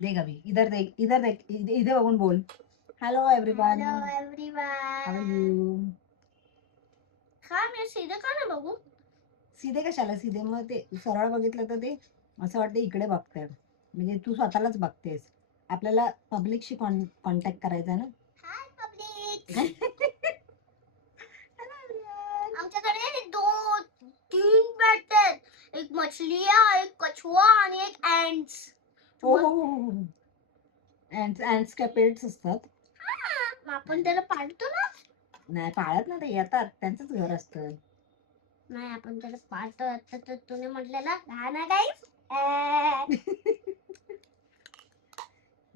देख अभी इधर देख इधर देख इधर बघून बोल. Hello everyone. यू हा मी सीधं का ना बघू? सीधे कशाला सीधे मग ते सरळ बघितलं तर ते असं वाटतं इकडे बघते म्हणजे तू स्वतःलाच बघतेस. आपल्याला पब्लिकशी कॉन्टॅक्ट करायचा ना? हाय पब्लिक आमच्याकडे दोन तीन आहेत. एक मछली एक कछुआ आणि एक ऍंड्स हो हो हो हो अँड्स असतात. आपण त्याला पाळतो ना? नाही पाळत ना ते येतात. त्यांचंच घर असतं. नाही आपण त्याला पाळतो. आता तर तुम्ही म्हटलं ना हा ना गाईस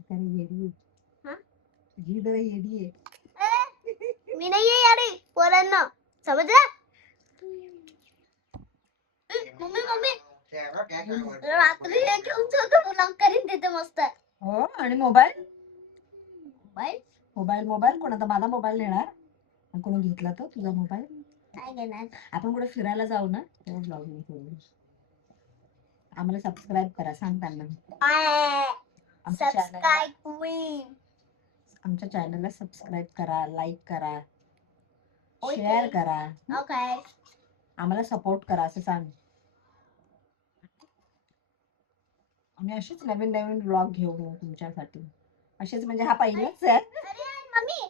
जरा येडी आहे. हा? जरा येडी आहे. मी नाही आहे यारे पोरांना. समजलं? ए, मम्मी मम्मी. रात्री हे घेऊन जातो. मस्त. हो आणि मोबाईल? मोबाईल? मोबाईल कोण आता माझा मोबाईल नेणार कोणी घेतला तो तुझा मोबाईल? काय घेणार. आपण कुठे फिरायला जाऊ ना तेव्हा ब्लॉगिंग करू आम्हाला सबस्क्राईब करा सांग त्यांना. आमच्या चॅनलला सबस्क्राईब क्वीन आमच्या चॅनलला सबस्क्राईब करा लाईक करा. शेअर करा. ओके आम्हाला सपोर्ट करा असं सांग. आम्ही असेच नवीन नवीन ब्लॉग घेऊ मग तुमच्यासाठी. असेच म्हणजे हा पहिलाच आहे. अरे मम्मी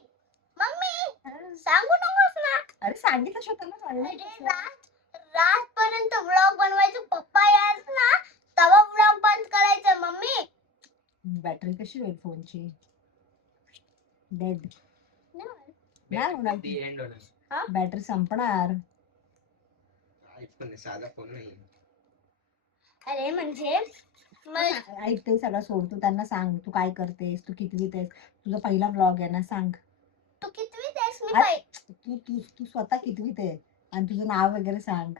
मम्मी सांगू नकोस ना. अरे सांगितलं स्वतःला अरे सांगितलं रात रात पर्यंत व्लॉग बनवायचं. पप्पा यार ना तवा व्लॉग बंद करायचं मम्मी. बॅटरी कशी होईल फोनची? डेड नाही. नाही होणार. ती end होणार. बॅटरी संपणार. iPhone आहे, साधा फोन नाही. अरे म्हणजे मग ऐक ते सगळं सोड. तू त्यांना सांग तू काय करतेस तू कितवीत आहेस? तुझा पहिला ब्लॉग आहे ना सांग. तू कितवी तेस मी. पाय तू तू तू स्वतः कितवीत आहे? आणि तुझं नाव वगैरे सांग.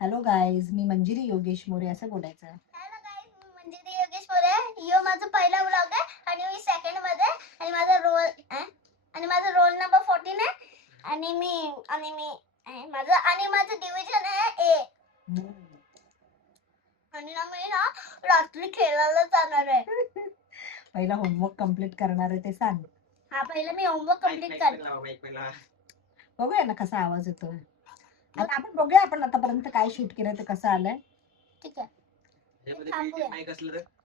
हॅलो गाईज मी मंजिरी योगेश मोरे असं बोलायचं. हॅलो गाईस मी मंजिरी योगेश बोले यो माझा पहिला व्लॉग आहे आणि मी सेकंडमध्ये आहे. आणि माझा रोल आणि माझा रोल नंबर फोर्टीन आहे. आणि मी आणि मी अं, माझं आणि माझं डिव्हिजन आहे ए ना मी ना रात्री खेळायला जाणार आहे. पहिला होमवर्क कंप्लीट करणार आहे ते सांग. हा पहिला मी होमवर्क कंप्लीट Mic- कर. mic लावा, mic लावा. बघूया ना कसा आवाज येतोय आता आपण बघूया आपण आतापर्यंत काय शूट केलं ते कसं आलंय. ठीक आहे. थांबूया.